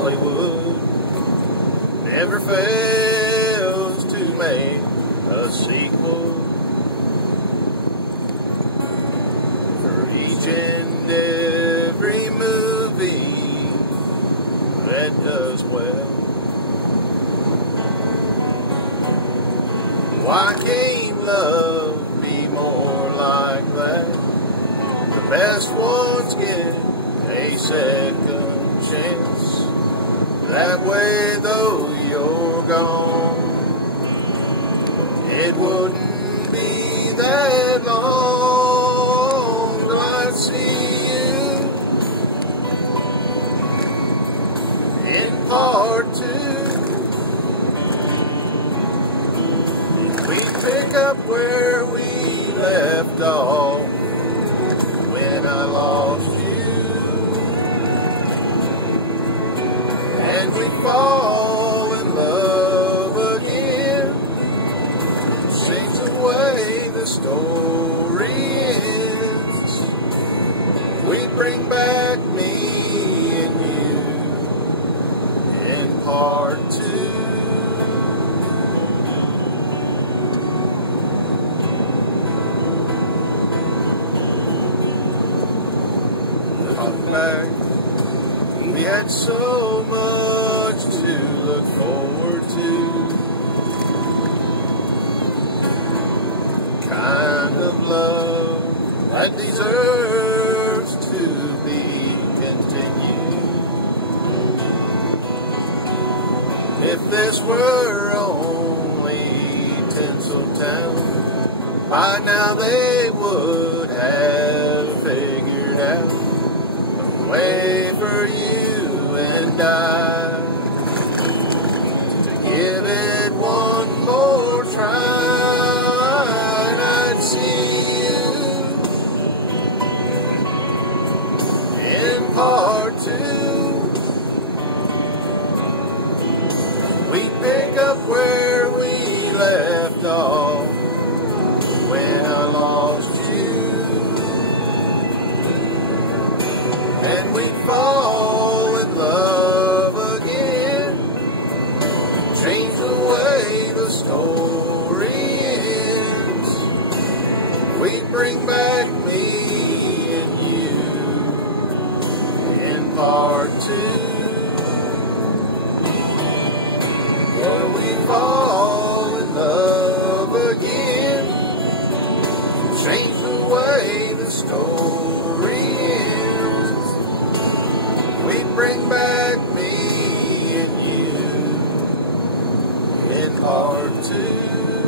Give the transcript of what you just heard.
Hollywood never fails to make a sequel for each and every movie that does well. Why can't love be more like that? The best ones get a second chance. That way, though you're gone, it wouldn't be that long till I'd see you in part two. We pick up where we left off when I lost you. And we fall in love again. Sings away the story ends. We bring back me and you in part two. Looking back, we had so much to look forward to. Kind of love that deserves to be continued. If this were only Tinseltown, by now they would have figured out a way for you and I to give it one more try. And I'd see you in part two. We pick up where we left off when I lost you. And we fall in love again. Change the way the story ends. We bring back me and you in part two. Where we fall in love again. Change the way the story ends. We bring back me and you in part two.